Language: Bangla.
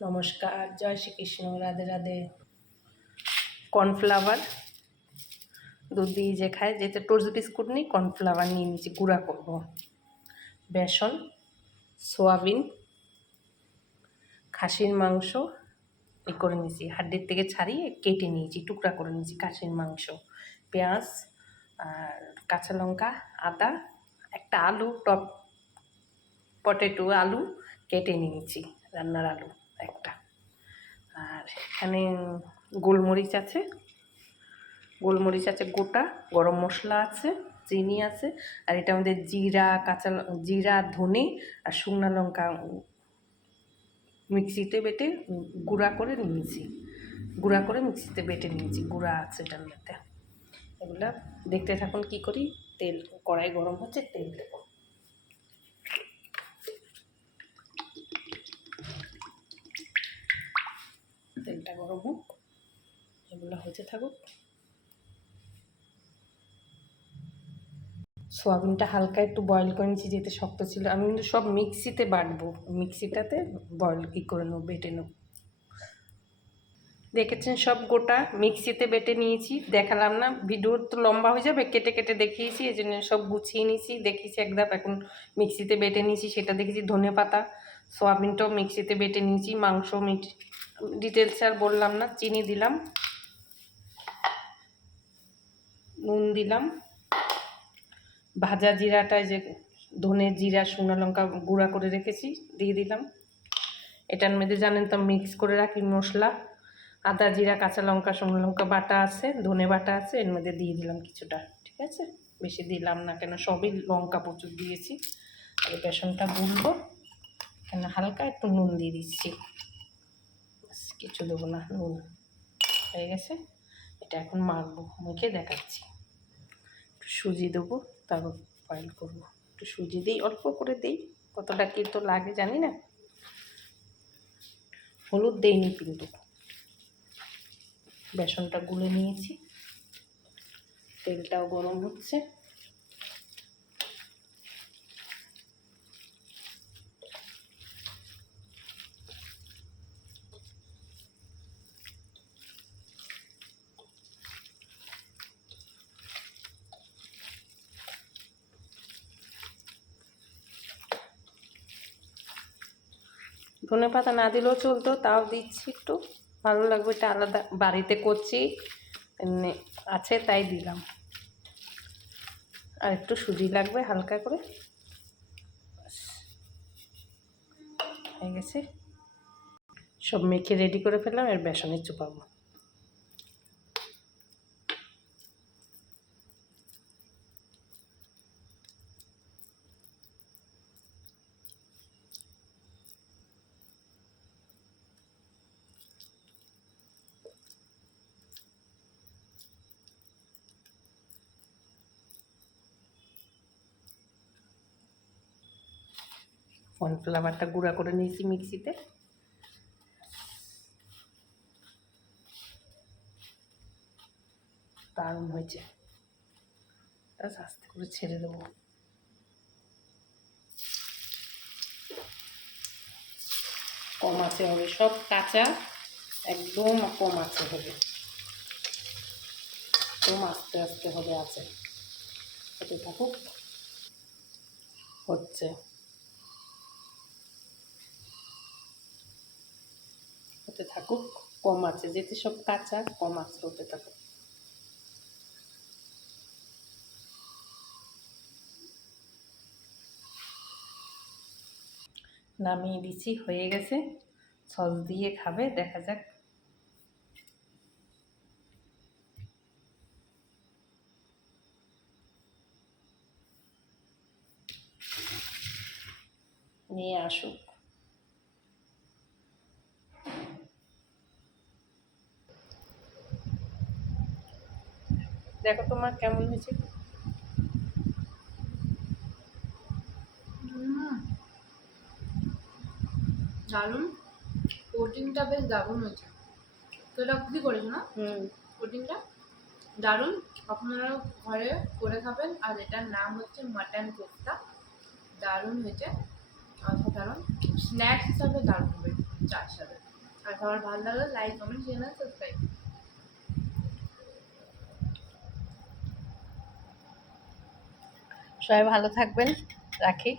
নমস্কার, জয় শ্রীকৃষ্ণ, রাধে রাধে। কর্নফ্লাওয়ার দুধ দিয়ে যে খায়, যেতে টোস্ট বিস্কুট নিই, কর্নফ্লাওয়ার নিয়ে নিয়েছি, গুঁড়া করব। বেসন, সোয়াবিন, খাসির মাংস করে নিয়েছি, হাড্ডির থেকে ছাড়িয়ে কেটে নিয়েছি, টুকরা করে নিয়েছি খাসির মাংস, পেঁয়াজ আর কাঁচা লঙ্কা, আদা, একটা আলু, টপ পটেটো আলু কেটে নিয়েছি, রান্নার আলু একটা, আর এখানে গোলমরিচ আছে, গোটা, গরম মশলা আছে, চিনি আছে, আর এটা আমাদের জিরা, ধনে আর শুকনো লঙ্কা মিক্সিতে বেটে গুঁড়া করে মিক্সিতে বেটে নিয়েছি, গুঁড়া আছে এটার মধ্যে। এগুলা দেখতে থাকুন কি করি। তেল, কড়াই গরম হচ্ছে, তেল দেব। তেলটা গরম হোক, এগুলো হতে থাকুক। সোয়াবিনটা হালকা একটু বয়েল করে নিচ্ছি, যেতে শক্ত ছিল। আমি কিন্তু সব মিক্সিতে বাটবো, মিক্সিটাতে বয়েল করে নেবো, বেটে নেবো। দেখেছেন, সব গোটা মিক্সিতে বেটে নিয়েছি, দেখালাম না, ভিডিও তো লম্বা হয়ে যাবে, কেটে কেটে দেখিয়েছি, এই জন্য সব গুছিয়ে নিয়েছি, দেখিয়েছি একদম। এখন মিক্সিতে বেটে নিয়েছি, সেটা দেখেছি। ধনে পাতা, সোয়াবিনটাও মিক্সিতে বেটে নিয়েছি, মাংস ডিটেলস আর বললাম না। চিনি দিলাম, নুন দিলাম, ভাজা জিরাটায় যে ধনে, জিরা, শুকনো লঙ্কা গুঁড়া করে রেখেছি দিয়ে দিলাম। এটার মধ্যে জানেন তো মিক্স করে রাখি মশলা, আদা, জিরা, কাঁচা লঙ্কা, শুকনো লঙ্কা বাটা আছে, ধনে বাটা আছে, এর মধ্যে দিয়ে দিলাম কিছুটা। ঠিক আছে, বেশি দিলাম না, কেন সবই লঙ্কা প্রচুর দিয়েছি। আর বেসনটা গুলবো, কেন হালকা একটু নুন দিয়ে দিচ্ছি, কিছু দেবো না, নুন হয়ে গেছে। এটা এখন মাখবো, মুখে দেখাচ্ছি। একটু সুজি দেবো, তারপর বয়েল করবো। একটু সুজি দিই, অল্প করে দিই, কতটা কি তো লাগে জানি না। হলুদ দেইনি কিন্তু। বেসনটা গুলে নিয়েছি, তেলটাও গরম হচ্ছে। ধনে পাতা না দিলেও চলতো, তাও দিচ্ছি একটু, ভালো লাগবে, এটা আলাদা, বাড়িতে করছি এমনি আছে তাই দিলাম। আর একটু সুজি লাগবে হালকা করে, হয়ে গেছে। সব মেখে রেডি করে ফেললাম, এর বেসনে চুপাবো। কর্নফ্লাওয়ারটা গুঁড়া করে নিয়েছি মিক্সিতে, দারুণ হয়েছে। আস্তে করে ছেড়ে দেবো। কম আছে হবে, সব কাঁচা, একদম কম আছে হবে, একদম আস্তে আস্তে হবে, আছে হতে থাকুক, হচ্ছে হতে থাকুক, কম আছে, যেতে সব কাঁচা, কম আছে, হতে থাকুক। নামিয়ে দিচ্ছি, হয়ে গেছে। সস দিয়ে খাবে, দেখা যাক। নিয়ে আসুক। দেখো তোমার কেমন হয়েছে। দারুন, কোটিংটা বেশ দারুণ হয়েছে। তো এটা কি করেছো না? কোটিংটা দারুণ, আপনারা ঘরে করে খাবেন। আর এটার নাম হচ্ছে মাটন কোফতা, দারুণ হয়েছে, অসাধারণ। স্ন্যাক্স হিসাবে দারুণ হবে, চার সাথে। আর সবার ভালো লাগলে লাইক কমেন্ট শেয়ার সাবস্ক্রাইব। সবাই ভালো থাকবেন, রাখি।